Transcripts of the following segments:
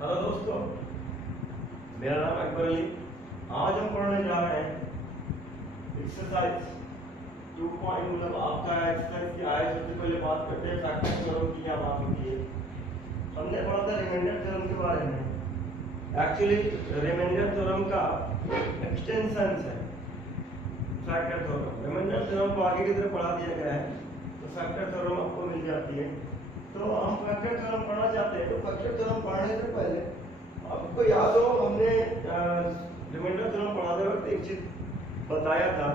Hello दोस्तों, मेरा नाम अकबर अली। आज हम पढ़ने जा रहे हैं एक्सरसाइज 2 मतलब आपका एक्सरसाइज की आए। सबसे पहले बात करते हैं फैक्टर थ्योरम की क्या बात होती है। हमने पढ़ा था रिमाइंडर थ्योरम के बारे में। एक्चुअली रिमाइंडर थ्योरम का एक्सटेंशन है फैक्टर थ्योरम। रिमाइंडर थ्योरम को आगे की तरफ बढ़ा दिया गया है तो फैक्टर थ्योरम आपको मिल जाती है। तो हम फैक्टर थ्योरम पढ़ना चाहते हैं। तो फैक्टर थ्योरम पढ़ने से पहले आपको याद हो हमने रिमाइंडर थ्योरम पढ़ाते वक्त एक चीज बताया था।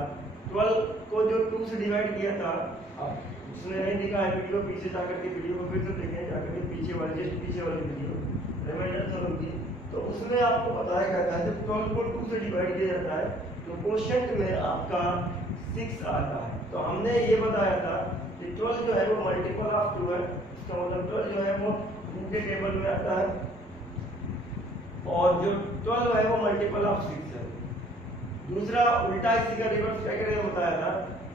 12 को जो 2 से डिवाइड किया था, अब उसने नहीं दिखा है वीडियो, पीछे जाकर के वीडियो को फिर से देखें, जाकर के पीछे वाली वीडियो रिमाइंडर थ्योरम की। तो उसमें आपको बताया गया था जब 12 को 2 से डिवाइड किया जाता है तो क्वोशिएंट में आपका 6 आता है। तो हमने ये बताया था कि 12 जो है वो मल्टीपल ऑफ 2 है। इसका मतलब 12 जो है वो 2 के टेबल में आता है और जो 12 है वो मल्टीपल ऑफ 6 है। दूसरा उल्टा इसी का रिवर्स करके बताया था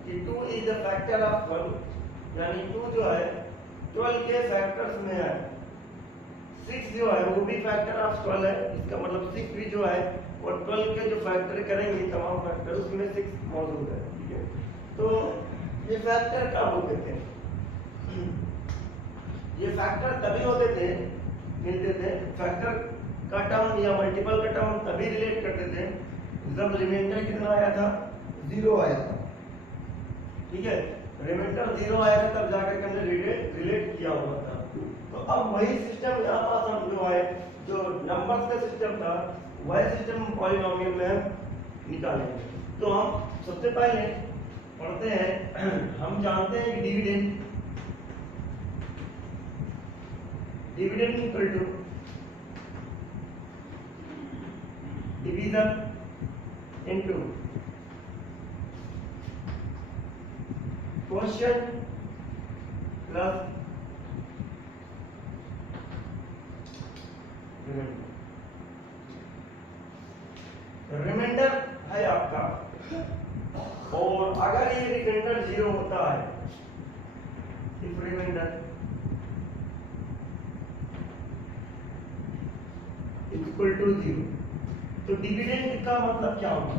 कि 2 इज द फैक्टर ऑफ 12, यानी 2 जो है 12 के फैक्टर्स में है। 6 जो है वो भी फैक्टर ऑफ 12 है। इसका मतलब 6 भी जो है और 12 के जो फैक्टर करेंगे तमाम फैक्टर उसमें 6 मौजूद है। ठीक है, तो ये फैक्टर क्या होते थे? ये फैक्टर तभी होते थे, मिलते थे, फैक्टर का टर्म या मल्टीपल का टर्म तभी रिलेट करते थे जब रिमाइंडर कितना आया था, 0 आया था। ठीक है, रिमाइंडर 0 आया था तब जाकर के हमने रिलेट किया हुआ था। तो अब वही सिस्टम यहाँ पास हम जो है जो नंबर्स का सिस्टम था वही सिस्टम पॉलिनोमियल में हम निकालेंगे। तो हम सबसे पहले पढ़ते हैं, हम जानते हैं कि dividend equal to division into quotient plus remainder है आपका। और अगर ये रिमाइंडर 0 होता है, इफ रिमाइंडर इक्वल टू 0, तो डिविडेंड का मतलब क्या होगा?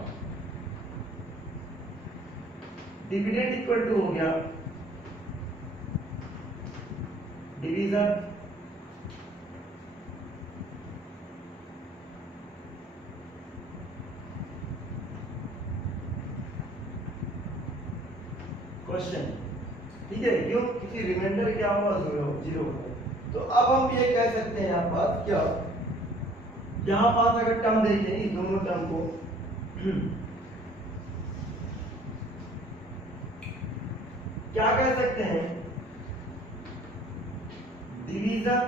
डिविडेंड इक्वल टू हो गया डिवीजन क्वेश्चन। ठीक है, क्यों? किसी रिमाइंडर क्या हुआ 0। तो अब हम ये कह सकते हैं यहाँ पास क्या, यहाँ पास अगर टर्म देखें इस दोनों टर्म को, क्या कह सकते हैं? Division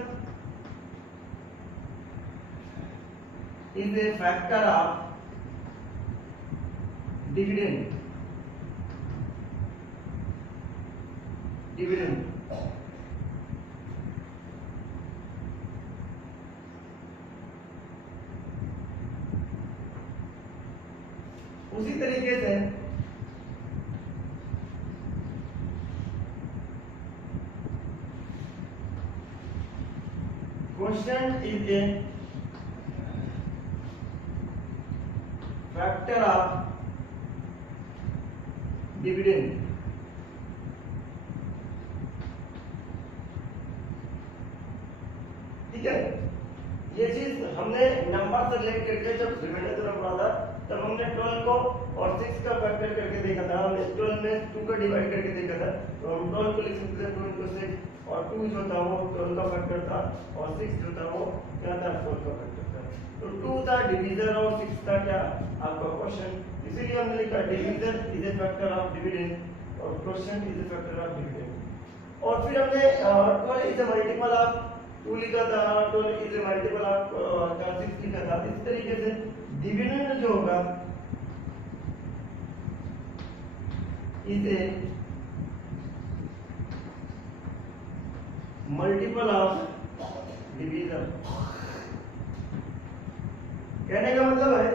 is a factor of dividend. उसी तरीके से quotient is a factor of dividend. ठीक है, ये चीज हमने नंबर से रिलेट करके जब रिमाइंडर थ्योरम पढ़ा था तब हमने 12 को और 6 का फैक्टर करके देखा था। हमने 12 में 2 का डिवाइड करके देखा था। तो हम 12 को लिख सकते थे 2 into 6 और 2 जो था वो 12 का फैक्टर था और 6 जो था वो क्या था, 12 का फैक्टर था। तो 2 था डिवीजन और 6 था क्या, आपका क्वेश्चन। इसीलिए हमने लिखा division is a factor of dividend और question is a factor of dividend. और फिर हमने 12 इज ए मल्टीपल ऑफ 2 लिखा था, 12 इज ए मल्टीपल ऑफ 6 लिखा था। इस तरीके से डिविडेंड जो होगा is a multiple of division. कहने का मतलब है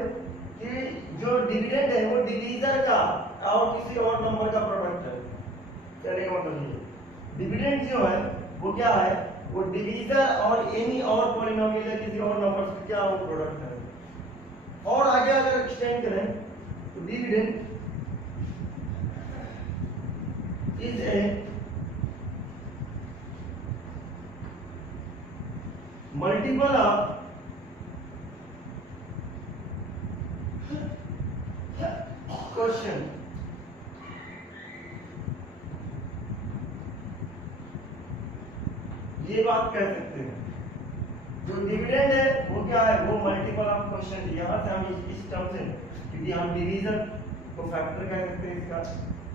कि जो डिविडेंड है वो डिवीजर का और किसी और नंबर का प्रोडक्ट है। कहने का मतलब ये डिविडेंड जो है वो क्या है, वो डिवीजर और एनी और पॉलिनोमियल है किसी और क्या वो प्रोडक्ट है। और आगे अगर एक्सटेंड करें तो dividend is a multiple of question. ये बात कह सकते हैं जो डिविडेंड है वो क्या है, वो मल्टीपल ऑफ क्वेश्चन। यहां से हम इस टर्म से, क्योंकि हम डिवीजन को फैक्टर कह सकते हैं, इसका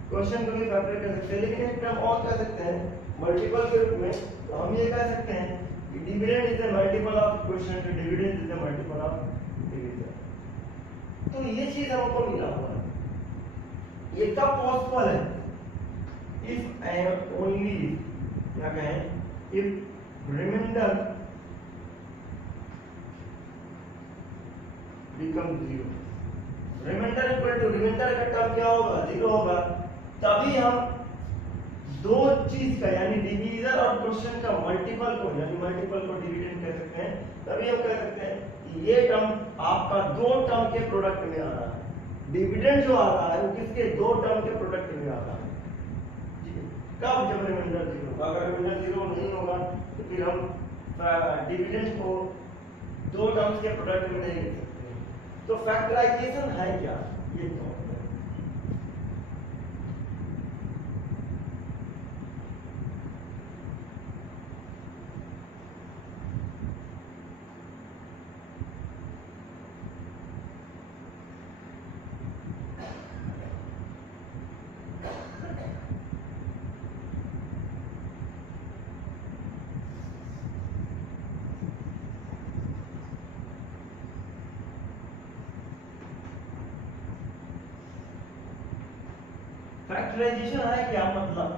क्वेश्चन को भी फैक्टर कह सकते हैं, लेकिन एक टर्म और कह सकते हैं मल्टीपल के रूप में। तो हम ये कह सकते हैं कि dividend is a multiple of question, तो dividend is a multiple of division. तो ये चीज हमको मिला हुआ है। ये कब पॉसिबल है, इफ एंड ओनली क्या कहें, if remainder become zero. Remainder equal to, remainder का टर्म क्या होगा, जीरो होगा। तभी हम दो चीज का यानी डिवीजन और क्वेश्चन का मल्टीपल को, यानी मल्टीपल को डिविडेंड कह सकते हैं। तभी हम कह सकते हैं कि ये टर्म आपका दो टर्म के प्रोडक्ट में आ रहा है। डिविडेंड जो आ रहा है वो किसके, दो टर्म के प्रोडक्ट में आ रहा है। ठीक है, कब, जब रिमाइंडर जीरो होगा। अगर रिमाइंडर जीरो नहीं होगा तो फिर हम डिविडेंड को दो टर्म्स के प्रोडक्ट में नहीं लिख सकते। तो फैक्टराइजेशन है क्या, ये तो फैक्टराइजेशन है क्या, मतलब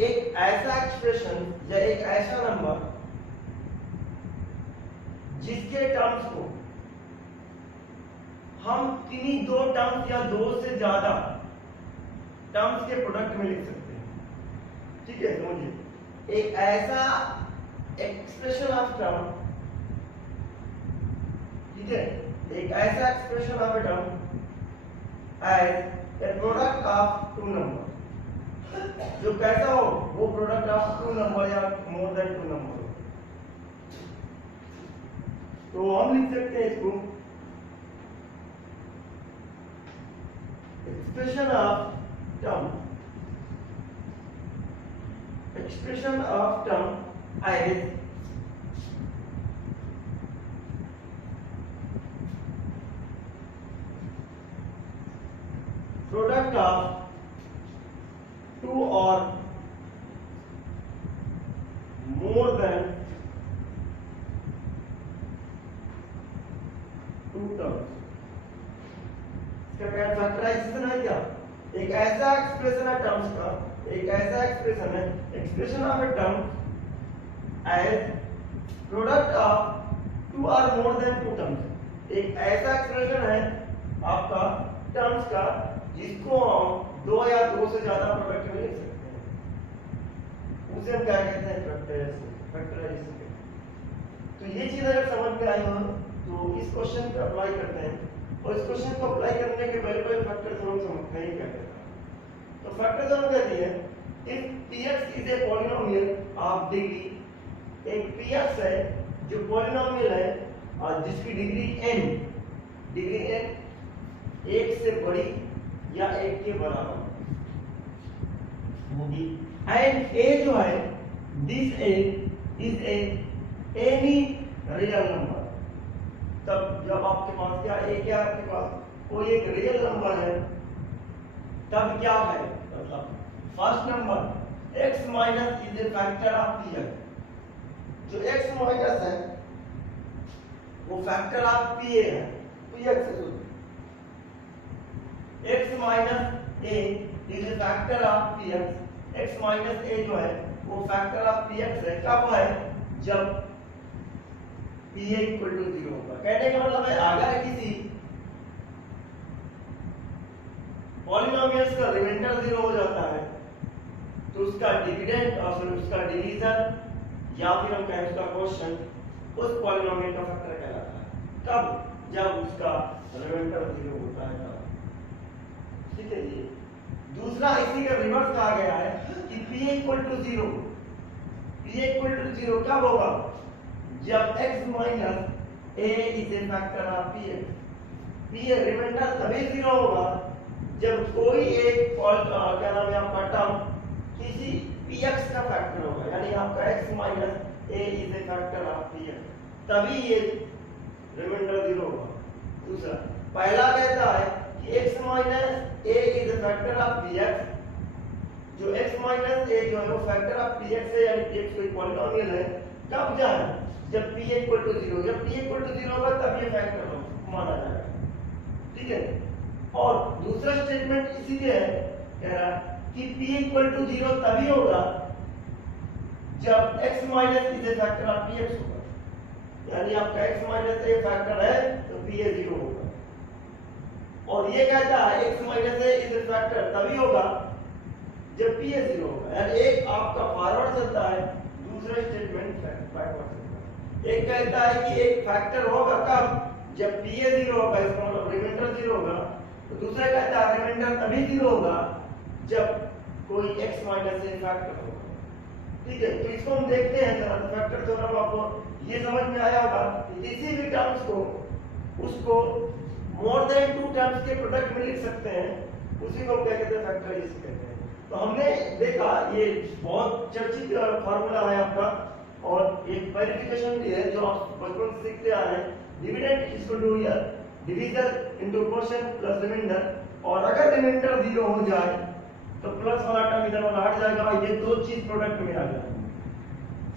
एक ऐसा एक्सप्रेशन या एक ऐसा नंबर जिसके टर्म्स को हम किन्हीं दो टर्म्स या दो से ज्यादा टर्म्स के प्रोडक्ट में लिख सकते हैं। ठीक है, समझिए, एक ऐसा एक्सप्रेशन ऑफ टर्म, ठीक है, एक ऐसा expression of a term as a product of two number, जो कैसा हो, वो प्रोडक्ट ऑफ टू नंबर या मोर देन टू नंबर हो। तो हम लिख सकते हैं इसको expression of term, expression of term as product of two or more than two terms। इसका क्या फैक्टराइजेशन है क्या, एक ऐसा एक्सप्रेशन है टर्म्स का, एक ऐसा एक्सप्रेशन है expression of a term as product of two और मोर देन टू टर्म्स। एक ऐसा एक्सप्रेशन है आपका टर्म्स का जिसको हम दो या दो से ज्यादा प्रोडक्ट में लिख सकते हैं, उसे हम क्या कहते हैं, फैक्टराइजेशन कहते हैं। तो ये चीज अगर समझ में आई हो तो इस क्वेश्चन पे अप्लाई करते हैं, और इस क्वेश्चन को अप्लाई करने के पहले फैक्टर थ्योरम समझते हैं क्या कहता है। तो फैक्टर थ्योरम कहती है if px is a polynomial of degree, एक px है जो पॉलिनोमियल है और जिसकी डिग्री n, डिग्री n एक से बड़ी या एक के बराबर होगी, एंड a जो है this a is A any real number. तब जब आपके पास क्या a, क्या आपके पास कोई एक रियल नंबर है, तब क्या है, मतलब first number x minus is a factor of px। जो x माइनस है वो फैक्टर ऑफ pa है, px है। x minus a is a factor of px, x minus a जो है वो फैक्टर ऑफ px है। कब है, जब pa इक्वल टू 0 होगा। कहने का मतलब है अगर किसी पॉलिनोमियल्स का रिमाइंडर 0 हो जाता है तो उसका डिविडेंड और उसका डिवीजन या फिर हम कहें उसका क्वोशिएंट उस पॉलिनोमियल का फैक्टर कहलाता है। कब? जब उसका रिमाइंडर 0 होता है तब। ठीक है जी। दूसरा इसी का रिवर्स कहा गया है कि p equal to 0, p equal to 0 कब होगा? जब x minus a is a factor of px। p remainder तभी 0 होगा जब कोई एक क्या नाम है आपका टर्म किसी px का फैक्टर होगा, यानी आपका x minus a is a factor of px, तभी ये रिमाइंडर 0 होगा। दूसरा पहला कहता है कि x minus a is a factor of px, जो x माइनस a जो है वो फैक्टर ऑफ px है, यानी px कोई पॉलिनोमियल है। कब जाए? जब p इक्वल टू 0, जब p इक्वल टू 0 होगा तब ये फैक्टर माना जाएगा। ठीक है। और दूसरा स्टेटमेंट इसीलिए है, कह रहा कि p इक्वल टू 0 तभी होगा जब x minus is a factor of px होगा, यानी आपका x माइनस a फैक्टर है तो p 0 होगा। और ये कहता है x minus a is a factor तभी होगा जब p 0 होगा, यानी एक आपका फॉरवर्ड चलता है, दूसरा स्टेटमेंट बैकवर्ड चलता है। एक कहता है कि एक फैक्टर होगा कब? जब p 0 होगा, इसका मतलब रिमाइंडर 0 होगा। तो दूसरा कहता है रिमाइंडर तभी 0 होगा जब कोई x माइनस a फैक्टर होगा। ठीक है। तो इसको हम देखते हैं जरा, फैक्टर थ्योरम आपको ये समझ में आया होगा कि किसी भी टर्म्स को उसको मोर देन 2 टर्म्स के प्रोडक्ट में लिख सकते हैं, उसी को क्या कहते हैं? फैक्टराइज कहते हैं। तो हमने देखा ये बहुत चर्चित फार्मूला है आपका, और एक वेरिफिकेशन भी है जो आप बचपन से सीखते आ रहे हैं। Dividend equal to division into quotient plus remainder, और अगर रिमाइंडर 0 हो जाए तो प्लस वाला टर्म इधर वाला हट जाएगा और ये दो चीज प्रोडक्ट में आ जाएगा।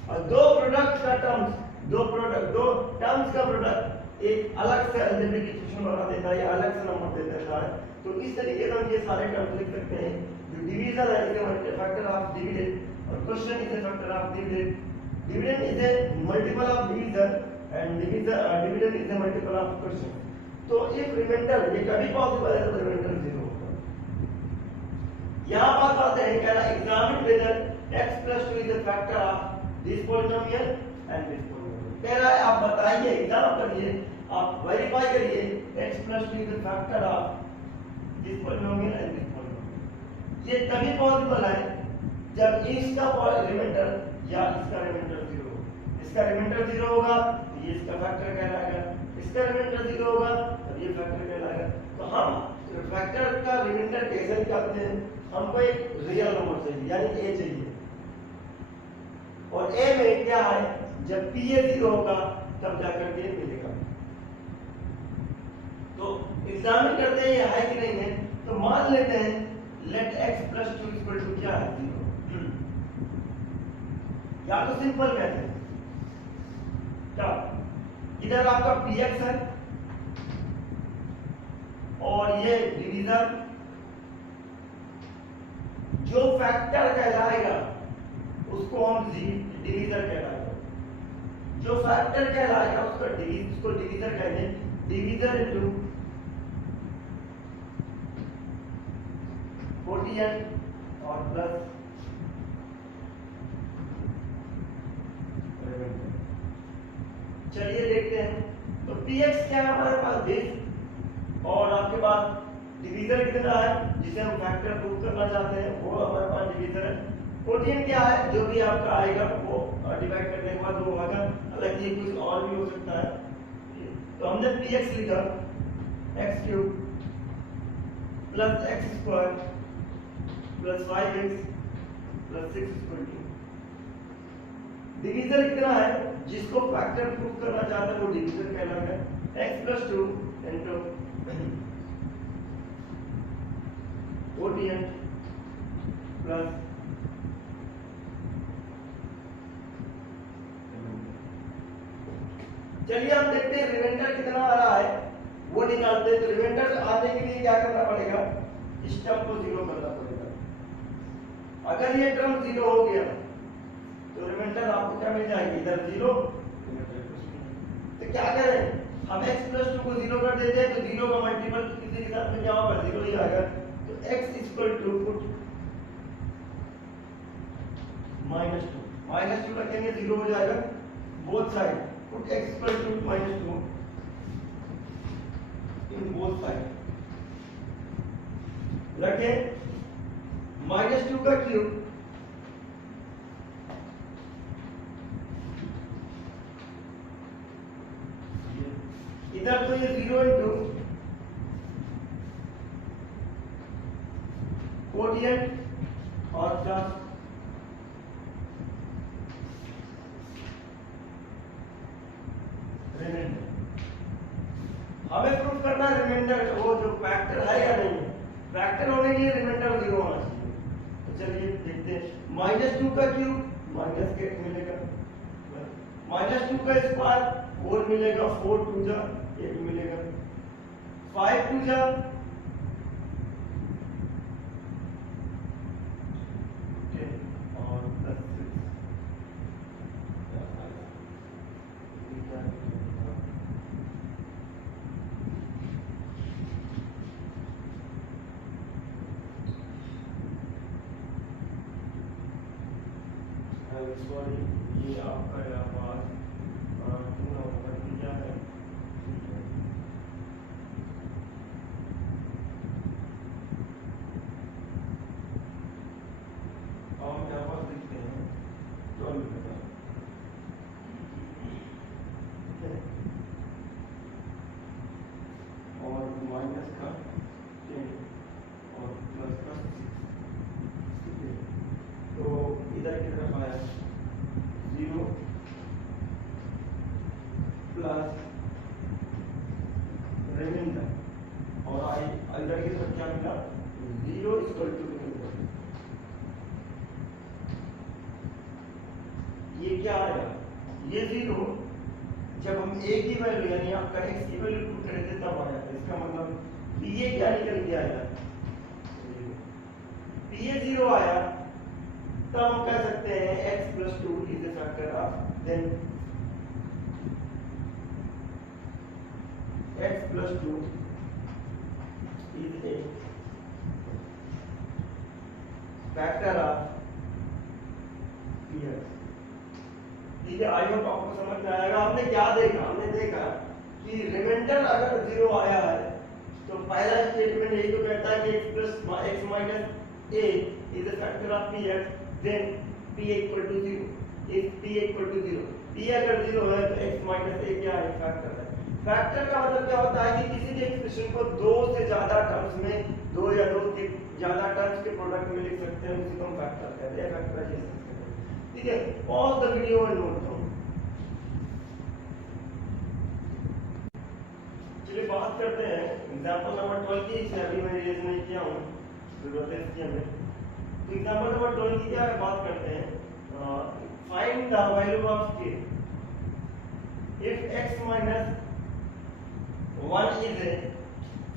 और दो प्रोडक्ट का टर्म्स, दो टर्म्स का प्रोडक्ट एक अलग से अलजेब्रिक इक्वेशन बना देता है या अलग से नंबर दे देता है। तो इस तरीके से हम ये सारे टर्म्स लिख सकते हैं। जो डिवीजन है is a factor of dividend, और quotient is a factor of dividend. Dividend is a multiple of division and dividend is a multiple of quotient. तो इफ रिमाइंडर ये कभी पॉसिबल है तो रिमाइंडर 0 होगा। यहां बात आते हैं, कह रहा examine whether x + 2 is a factor of this polynomial and this polynomial. कह रहा है आप बताइए, एग्जाम करिए, आप वेरीफाई करिए x + 2 is a factor of this polynomial and this polynomial. ये तभी पॉसिबल है जब इसका रिमाइंडर या इसका रिमाइंडर 0 हो। इसका रिमाइंडर 0 होगा तो ये इसका फैक्टर कहलाएगा, इसका रिमाइंडर 0 होगा तब ये फैक्टर कहलाएगा। तो हम फैक्टर का रिमाइंडर कैसे निकालते हैं? हमको एक रियल नंबर चाहिए, यानी a चाहिए, और a में क्या है? जब p 0 होगा तब जाकर के मिलेगा। तो एग्जामिन करते हैं ये है कि नहीं है। तो मान लेते हैं लेट x + 2 = क्या है? 0। या तो सिंपल कहते हैं क्या, इधर आपका px है और ये डिवीजन, जो फैक्टर कहलाएगा उसको हम डिवीजर कहलाएगा, जो फैक्टर कहलाएगा उसको डिवीजर कहते हैं। डिवीजर इनटू कोटियन और प्लस चलिए देखते हैं। तो px क्या है हमारे पास? दिस, और आपके पास डिवीजर कितना है जिसे हम फैक्टर प्रूव करना चाहते हैं, वो हमारे पास डिवीजर है। कोटियन क्या है? जो भी आपका आएगा वो डिवाइड करने के बाद वो होगा, हालांकि कुछ और भी हो सकता है। तो हमने px लिखा x³ + x² + 5x + 6 = डिवीजर कितना है जिसको फैक्टर प्रूव करना चाहते हैं वो डिवीजर कहलाएगा। x + 2 into कोटियन प्लस चलिए हम देखते हैं रिमाइंडर कितना आ रहा है वो निकालते हैं। तो रिमाइंडर आने के लिए क्या करना पड़ेगा? इस टर्म को 0 करना पड़ेगा। अगर ये टर्म 0 हो गया तो रिमाइंडर आपको क्या मिल जाएगी? इधर 0, तो क्या करें हम x + 2 को 0 कर देते हैं, तो 0 का मल्टीपल किसी के साथ में क्या होगा? 0 ही आएगा। तो x = पुट -2 रखेंगे, 0 हो जाएगा both side. put x equal to -2 in both side, रखे -2 का क्यूब इधर तो ये 0 इंटू कोटिएंट और प्लस रिमाइंडर। हमें प्रूफ करना है रिमाइंडर वो जो फैक्टर है या नहीं है। फैक्टर होने के लिए रिमाइंडर 0 होना चाहिए। तो चलिए देखते हैं। -2 का क्यूब माइनस के मिलेगा, -2 का स्क्वायर 4 मिलेगा, 4 2 जा 8 मिलेगा, 5 2 जा 10 और प्लस 6 सॉरी ये आपका यहाँ पास 2 नंबर दिया है। और यहाँ पास लिखते हैं 12 का, ठीक है, और माइनस का 10 और प्लस का 6, ठीक है। तो इधर की तरफ आया 0 प्लस रिमाइंडर और इधर की तरफ क्या मिला 0 इक्वल टू रिमाइंडर। ये क्या आया, ये 0 जब हम a की वैल्यू यानी आपका x की वैल्यू पुट करेंगे तब आया। इसका मतलब ये क्या निकल के आया, ये 0 आया, तब हम कह सकते हैं x plus 2 is a factor of, then x plus 2 is a factor of px। ठीक है, आई होप आपको समझ में आएगा। हमने क्या देखा, हमने देखा कि रिमाइंडर अगर 0 आया है तो पहला स्टेटमेंट यही तो कहता है कि x plus x minus a is a factor of px, then p equal to 0। if p equal to 0, p अगर 0 है तो x minus a क्या है, फैक्टर है। फैक्टर का मतलब क्या होता है कि किसी भी एक्सप्रेशन को दो से ज्यादा टर्म्स में, दो या दो के ज्यादा टर्म्स के प्रोडक्ट में लिख सकते हैं, उसी को हम फैक्टर कहते हैं, फैक्टराइजेशन कहते हैं। ठीक है, pause the video and note down. चलिए बात करते हैं एग्जांपल नंबर 12 की। इसे अभी मैं रेज नहीं किया हूं, जरूरत है इसकी हमें। तो एग्जांपल नंबर 12 की क्या बात करते हैं, find the value of k if x minus 1 is a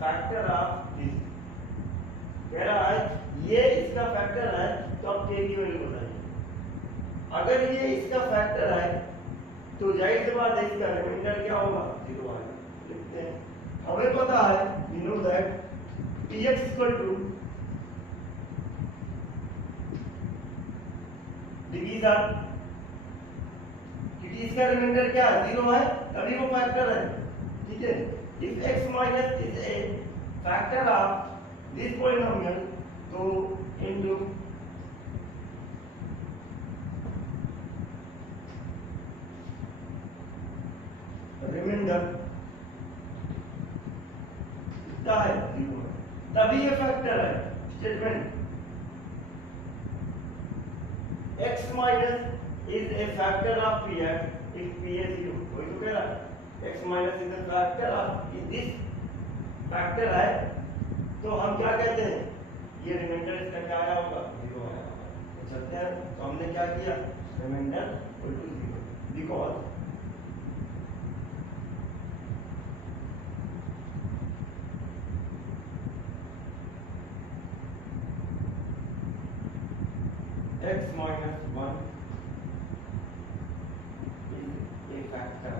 factor of this। कह रहा है ये इसका फैक्टर है तो आप k की वैल्यू बताइए। अगर ये इसका फैक्टर है तो जाहिर सी बात है इसका रिमाइंडर क्या होगा, 0 आएगा। लिखते हैं, हमें पता है we know that px equal to division, क्योंकि इसका रिमाइंडर क्या है, 0 है, तभी वो फैक्टर है। ठीक है, if x minus is a factor of this polynomial तो into रिमाइंडर कितना है, 0 है, तभी ये फैक्टर है। Statement x minus is a factor of px if p is 0। वही तो कह रहा है, x minus is a factor of this factor है, तो हम क्या कहते हैं, ये रिमाइंडर इसका क्या आया होगा, 0 आया होगा। तो चलते हैं, तो हमने क्या किया, remainder equal to 0 because x minus 1 is a factor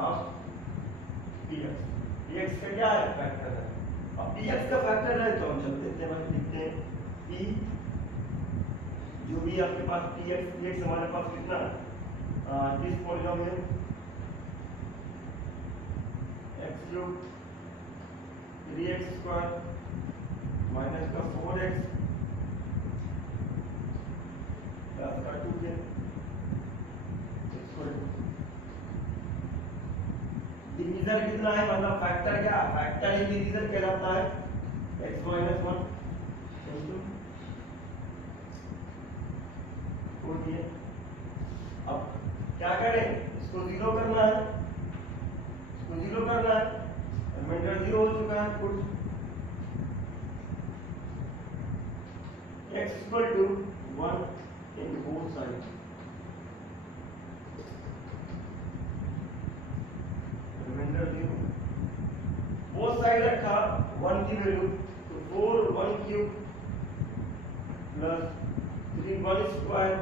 of px। px का क्या है, फैक्टर है। अब px का फैक्टर है तो हम चलते हैं, बस लिखते हैं p जो भी आपके पास px हमारे पास कितना है, this polynomial x cube 3x square minus का 4x प्लस का 2k डिवीजर कितना है, मतलब फैक्टर क्या, फैक्टर ही डिवीजर कहलाता है, x माइनस 1 इंटू 4 अब क्या करें, इसको जीरो करना है, इसको जीरो करना है, रिमाइंडर जीरो हो चुका है, put x equal to 1 in both side, remainder zero, both side रखा 1 की वैल्यू, तो 4 1 क्यूब प्लस 3 1 स्क्वायर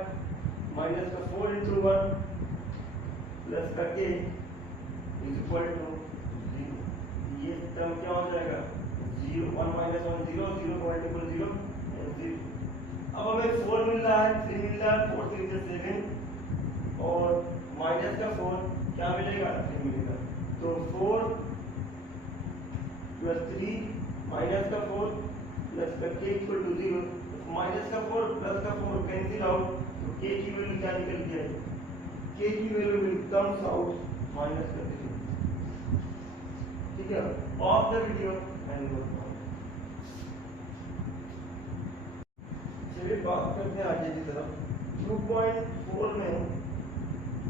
माइनस का 4 इंटू 1 प्लस का k इज इक्वल टू 0, ये टर्म क्या हो जाएगा 0, 1 माइनस 1 0, 0 मल्टीपल 0 0। अब हमें 4 मिल रहा है, 3 मिल रहा है, 4 3 से 7 और माइनस का 4 क्या मिलेगा 3 मिलेगा, तो 4 प्लस 3 माइनस का 4 प्लस का k इक्वल टू 0, माइनस का 4 प्लस का 4 कैंसिल आउट, तो k की वैल्यू क्या निकल के आई, k की value will comes out minus का 0। ठीक है, of the video and work on. चलिए बात करते हैं आगे की तरफ। 2.4 में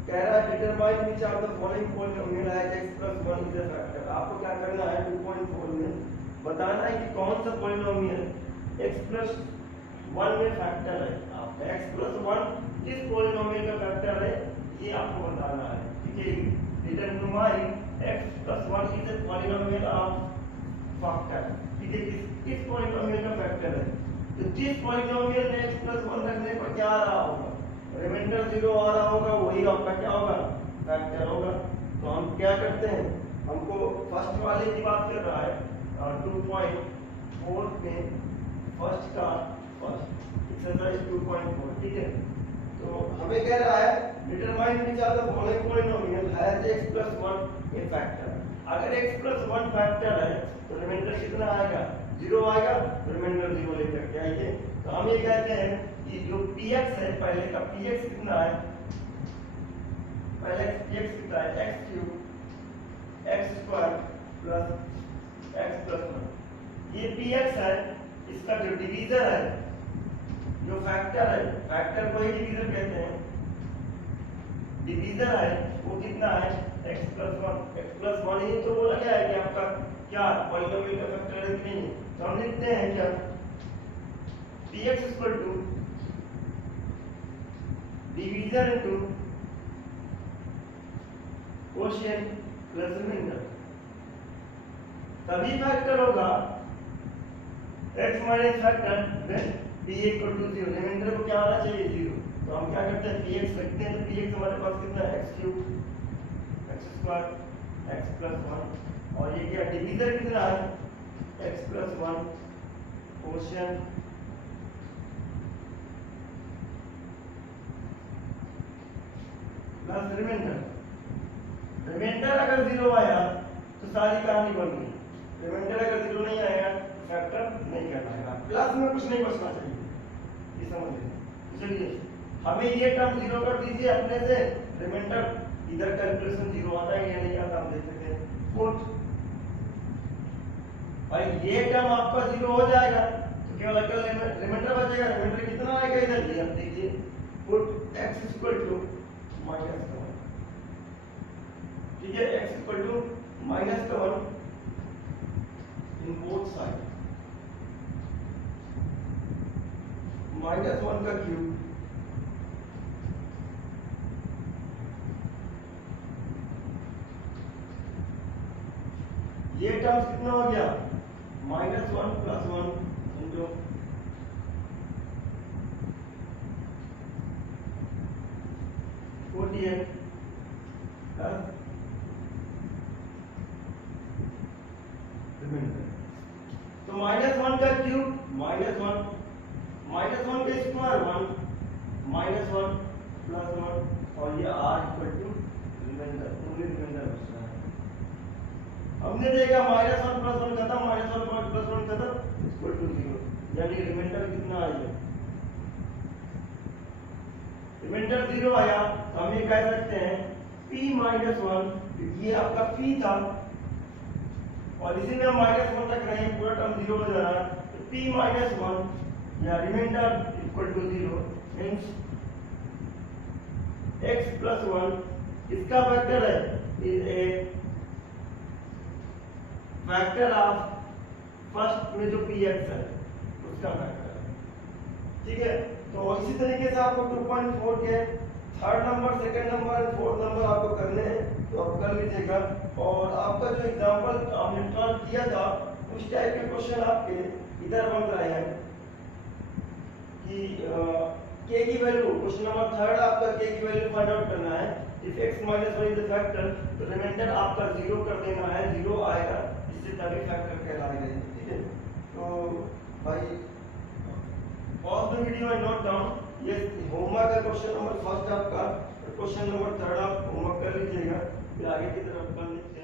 कह रहा है determine which of the following polynomial has x + 1 is a factor. आपको क्या करना है 2.4 में बताना है कि कौन सा पॉलिनोमियल x + 1 में फैक्टर है। आप x + 1 किस पॉलिनोमियल का फैक्टर है ये आपको बताना है। ठीक है, determine x + 1 is a polynomial of factor. ठीक है, किस पॉलिनोमियल का फैक्टर है, तो जिस पॉलिनोमियल में x + 1 रखने पर क्या आ रहा होगा, रिमाइंडर 0 आ रहा होगा, वही आपका क्या होगा फैक्टर होगा। तो हम क्या करते हैं, हमको फर्स्ट वाले की बात कर रहा है 2.4 में फर्स्ट का फर्स्ट एक्सरसाइज 2.4। ठीक है, तो हमें कह रहा है determine which of the following polynomial has x + 1 A factor. अगर x + 1 फैक्टर है तो रिमाइंडर कितना आएगा 0 आएगा, तो रिमाइंडर 0 लेकर के आइए। तो हम ये कहते हैं कि जो px है, पहले का px कितना है, पहले px कितना है x³ x² प्लस x + 1, ये px है, इसका जो डिवीजर है, जो फैक्टर है, फैक्टर को ही डिवीजर कहते हैं, डिवीजर है वो कितना है x + 1, x + 1 ही तो बोला गया है कि आपका क्या पॉलिनोमियल का फैक्टर है कि नहीं। तो हम लिखते हैं क्या px = divisor into quotient plus remainder, तभी फैक्टर होगा x minus factor then p = 0, remainder को क्या आना चाहिए 0। तो हम क्या करते हैं px लिखते हैं, तो px हमारे पास कितना है x³ x² x + 1 और ये क्या डिवीजर कितना है x + 1 quotient plus remainder. Remainder अगर 0 आया तो सारी कहानी बन गई, रिमाइंडर अगर 0 नहीं आएगा तो फैक्टर नहीं कहलाएगा, प्लस में कुछ नहीं बचना चाहिए, ये समझ लीजिए। चलिए हमें ये टर्म 0 कर दीजिए अपने से, रिमाइंडर इधर कैलकुलेशन 0 आता है या नहीं आता हम देख लेते हैं। पुट भाई ये टर्म आपका 0 हो जाएगा तो केवल अकेला रिमाइंडर बचेगा, रिमाइंडर कितना आएगा इधर ये आप देखिए, पुट x = -1। ठीक है, x = -1 इन बोथ साइड, -1 का क्यूब ये टर्म कितना हो गया -1 + 1 इंटू 48 प्लस रिमाइंडर। तो -1 का क्यूब -1 का स्क्वायर 1 -1 + 1 और ये r -1 + 1 खत्म, -1 + 1 खत्म, इक्वल टू 0, यानी रिमाइंडर कितना आएगा? रिमाइंडर 0 आया तो हम ये कह सकते हैं p - 1, ये आपका p था और इसी में हम -1 रख रहे हैं, पूरा टर्म 0 हो जा रहा है, तो p - 1 या remainder equal to 0 means x + 1 इसका वेक्टर है, is a factor of first में जो px है उसका वेक्टर है, ठीक है। तो इसी तरीके से आपको 2.4 के थर्ड नंबर, सेकंड नंबर और फोर्थ नंबर आपको करने हैं, तो आप कर लीजिएगा। और आपका जो एग्जांपल आपने ट्रांस किया था उस टाइप के क्वेश्चन आपके इधर बन रहे हैं कि k की वैल्यू, क्वेश्चन नंबर थर्ड आपका k की वैल्यू फाइंड आउट करना है। If x - 1 is the factor तो रिमाइंडर आपका 0 कर देना है, 0 आएगा, इससे तभी फैक्टर कहलाएगा, ठीक है। तो भाई pause the video and note down, ये होमवर्क है, क्वेश्चन नंबर फर्स्ट आपका, क्वेश्चन नंबर थर्ड आप होमवर्क कर लीजिएगा, फिर आगे की तरफ बढ़ने